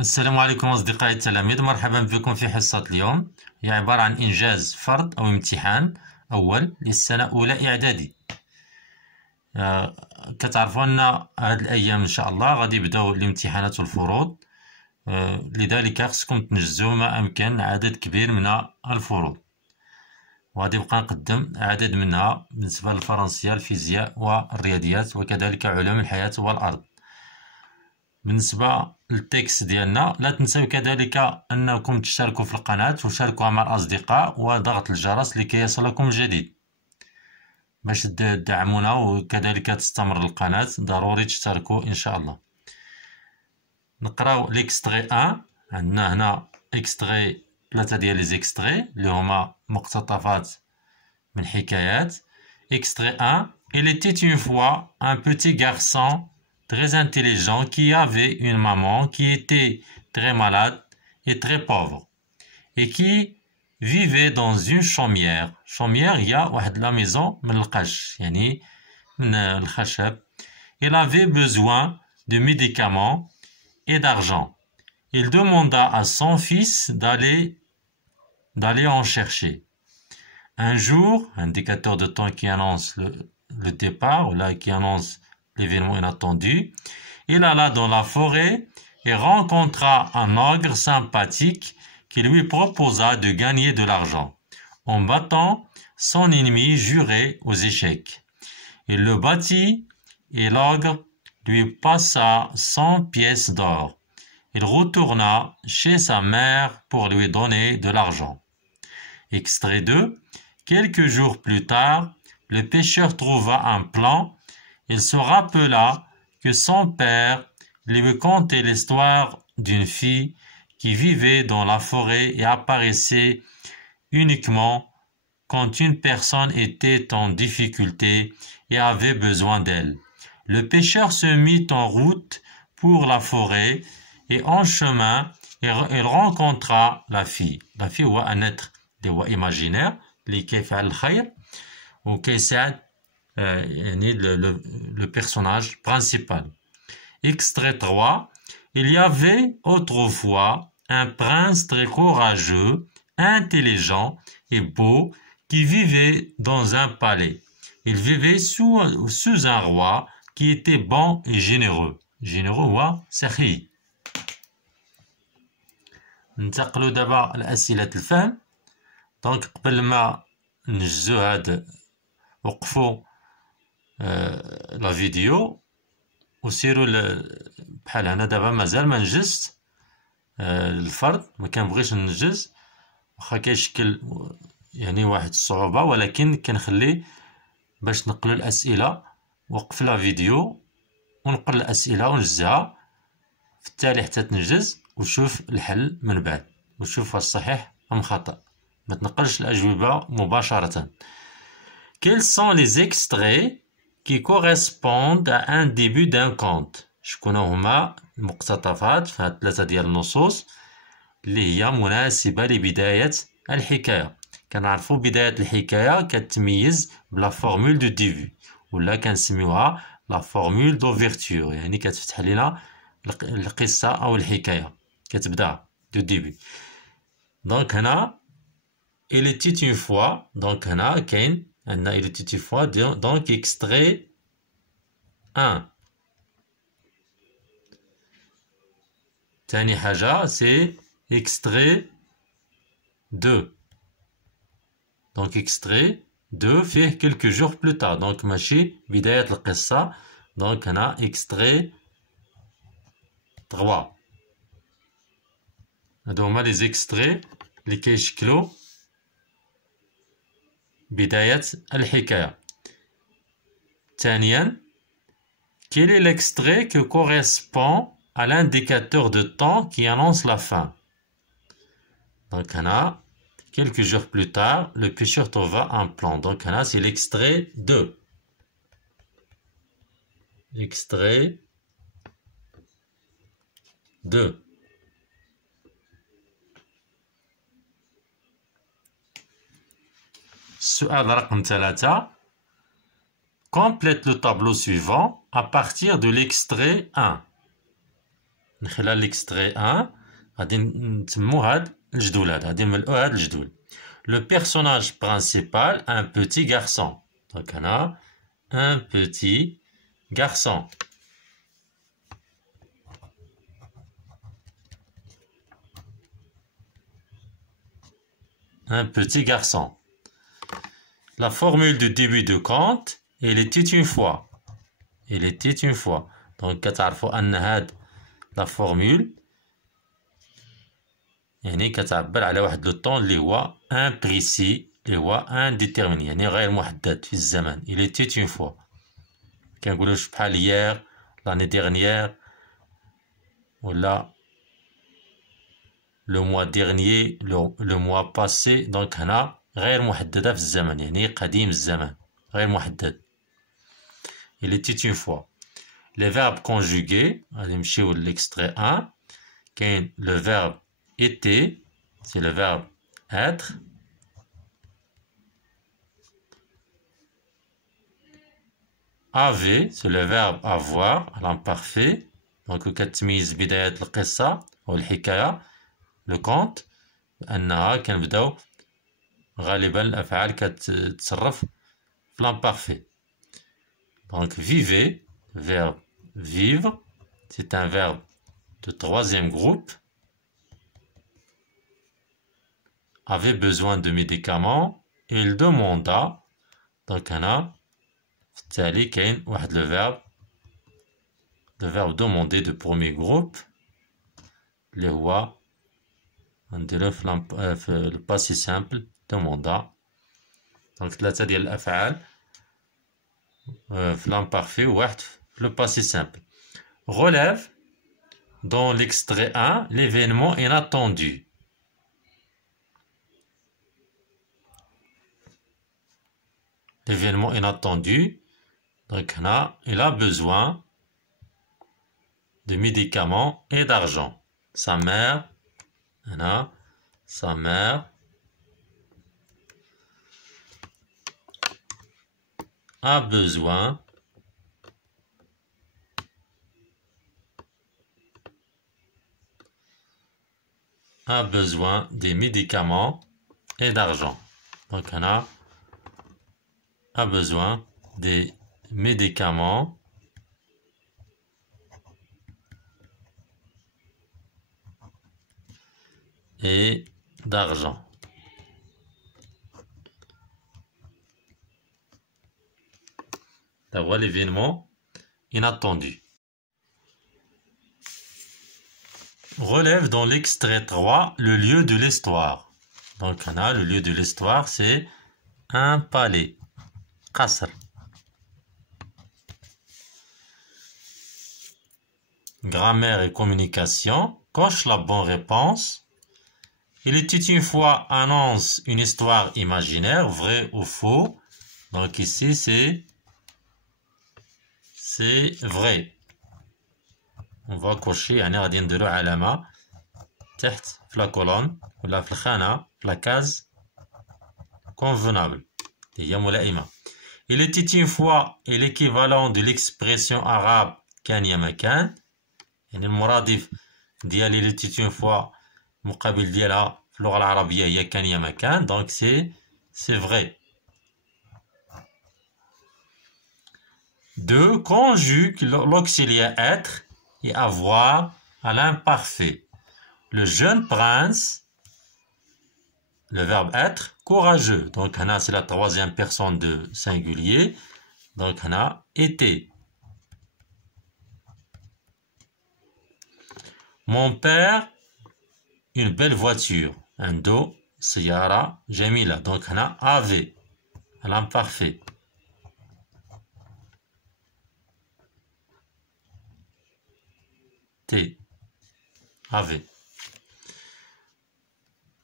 السلام عليكم أصدقائي التلاميذ، مرحبا بكم في حصة اليوم. هي عبارة عن إنجاز فرض أو امتحان أول للسنة أولى إعدادي. كتعرفون هاد الأيام إن شاء الله غادي يبداو الامتحانات والفروض. لذلك خصكم تنجزوا ما أمكن عدد كبير من الفروض، وغادي نبقى نقدم عدد منها بالنسبة للفرنسية، الفيزياء والرياضيات، وكذلك علوم الحياة والأرض. بالنسبة للتكست ديالنا لا تنسوا كذلك أنكم تشتركوا في القناة وشاركوها مع الأصدقاء وضغط الجرس لكي يصلكم الجديد. باش تدعمونا وكذلك تستمر القناة ضروري تشتركوا إن شاء الله. نقراو ليكستري 1. عندنا هنا اكستري 3 ديال لي زيكستري اللي هما مقتطفات من حكايات. Extrait 1. Il était une fois un petit garçon très intelligent qui avait une maman qui était très malade et très pauvre et qui vivait dans une chaumière. Chaumière هي واحد لا ميزون من القش، يعني من الخشب. Il avait besoin de médicaments et d'argent. Il demanda à son fils d'aller en chercher. Un jour, indicateur de temps qui annonce le départ, ou là qui annonce l'événement inattendu, il alla dans la forêt et rencontra un ogre sympathique qui lui proposa de gagner de l'argent en battant son ennemi juré aux échecs. Il le battit et l'ogre lui passa 100 pièces d'or. Il retourna chez sa mère pour lui donner de l'argent. Extrait 2. Quelques jours plus tard, le pêcheur trouva un plan. Il se rappela que son père lui contait l'histoire d'une fille qui vivait dans la forêt et apparaissait uniquement quand une personne était en difficulté et avait besoin d'elle. Le pêcheur se mit en route pour la forêt et en chemin, il rencontra la fille. La fille هو un être imaginaire اللي كيفعل الخير وكيساعد يعني le personnage principal. Extrait 3. Il y avait autrefois un prince très courageux, intelligent et beau qui vivait dans un palais. Il vivait sous un roi qui était bon et généreux. Généreux هو سخي. ننتقلوا دابا لأسئلة الفهم. دونك قبل ما نجزو هاد وقفوا لا فيديو وسيروا بحال هنا. دابا مازال ما نجزت الفرد، ما كنبغيش ننجز واخا كيشكل يعني واحد الصعوبة، ولكن كنخلي باش نقلو الأسئلة وقف لا فيديو ونقل الأسئلة ونجزها في التالي حتى تنجز وشوف الحل من بعد وشوف واش صحيح أم خطأ، ما تنقلش الأجوبة مباشرة. Quels sont les extraits qui correspondent à un début d'un conte؟ شكون هما المقتطفات في هاد 3 ديال النصوص اللي هي مناسبة لبداية الحكاية؟ كنعرفوا بداية الحكاية كتميز بلا فورمول دو ديبي ولا كنسميوها لا فورمول دوفيرتور، يعني كتفتح لنا القصة أو الحكاية كتبدا دو ديبي. دونك هنا il était une fois، دونك هنا كاين عندنا il était une fois. دونك extrait 1. تاني حاجة سي extrait 2. دونك extrait 2 فيه quelques jours plus tard، دونك ماشي بداية القصة. دونك هنا extrait 3. هادو هما لي زيكستري اللي كيشكلو بداية الحكاية. ثانيا quel est l'extrait qui correspond à l'indicateur de temps qui annonce la fin؟ Donc هنا quelques jours plus tard le pêcheur trouva un plan. Donc هنا c'est l'extrait 2. Extrait 2. السؤال رقم 3. Complète le tableau suivant à partir de l'extrait 1. من خلال l'extrait 1 غادي نسمو هاد الجدول هذا، غادي نملؤو هاد الجدول. Le personnage principal, un petit garçon. Donc on a un petit garçon. Un petit garçon. La formule du début de compte, il était une fois. Il était une fois. Donc كتعرفوا أن هاد la formule يعني كتعبر على واحد لو طون اللي هو imprécis، اللي هو indéterminé، يعني غير محدد في الزمن. il était une fois. كنقولوش بحال hier، l'année dernière، ولا le mois dernier، le mois passé. donc هنا غير محددة في الزمن، يعني قديم الزمن غير محدد. il était une fois. les verbes conjugués غادي نمشيو l'extrait 1. كاين le verbe était, c'est le verbe être. avait, c'est le verbe avoir à l'imparfait. donc كتميز بداية القصة أو الحكاية le conte أنها كنبداو غالبا الأفعال كتتصرف في l'imparfait. donc vivez, verbe vivre, c'est un verbe de troisième groupe. avait besoin de médicaments, il demanda. donc هنا في التالي كاين واحد le verbe demander de premier groupe اللي هو نديروه في le passé simple demanda. donc 3 ديال الأفعال في l'imparfait وواحد في le passé simple. relève dans l'extrait 1 l'événement inattendu. l'événement inattendu. donc هنا il a besoin de médicaments et d'argent. sa mère هنا sa mère a besoin des médicaments et d'argent. donc هنا a besoin des médicaments et d'argent. D'avoir l'événement inattendu. Relève dans l'extrait 3 le lieu de l'histoire. donc on a le lieu de l'histoire, c'est un palais. قصر. grammaire et communication, coche la bonne réponse. il était une fois annonce une histoire imaginaire, vrai ou faux. donc ici c'est vrai. on va cocher يعني غادي نديرو علامة تحت في لا كولون ولا في الخانة في لا كاز convenable هي ملائمة. il était une fois est l'équivalent de l'expression arabe كان يا مكان، يعني المرادف ديال il était une fois مقابل ديالها في اللغة العربية هي كان يا مكان. donc c'est vrai. 2. conjugue l'auxiliaire être et avoir à l'imparfait. le jeune prince, le verbe être, courageux. donc هنا c'est la troisième personne de singulier. donc هنا était. mon père une belle voiture. عنده سيارة جميلة. donc هنا avait à l'imparfait. T avait.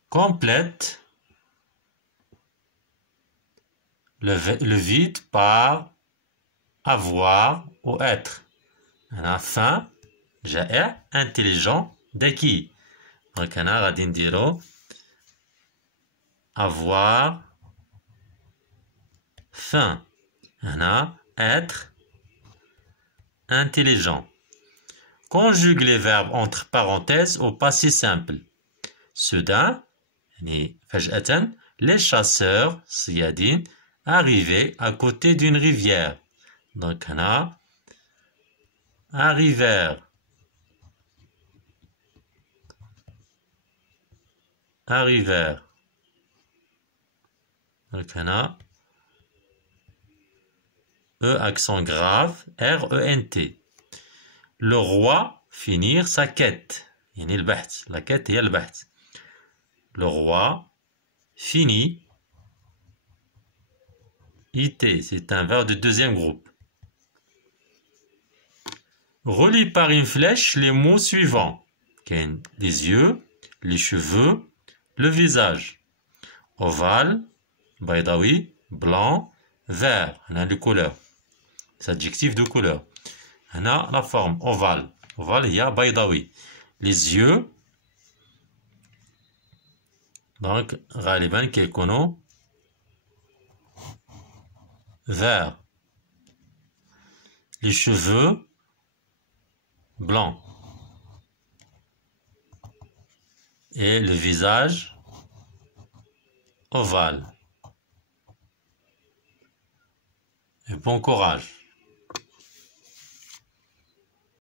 complète le vide par avoir ou être. أنا fin جائع intelligent ذكي. donc أنا غادي نديرو avoir fin. هنا être intelligent. conjugue les verbes entre parenthèses au passé simple. Soudain, فجأة, les chasseurs, صيادين, arrivaient à côté d'une rivière. Donc, هنا arrivèrent. Donc, هنا E accent grave, R-E-N-T. Le roi finir sa quête. يعني البحث. La quête هي البحث. Le roi finit. IT, c'est un verbe de deuxième groupe. Relie par une flèche les mots suivants. Les yeux, les cheveux, le visage. Ovale, baydawi, blanc, vert. On a les couleurs. C'est adjectif de couleur. On a la forme ovale. Ovale, il y a baydawi. Les yeux. Donc, غالبا كيكونوا vert. Les cheveux blancs. Et le visage ovale. Et bon courage.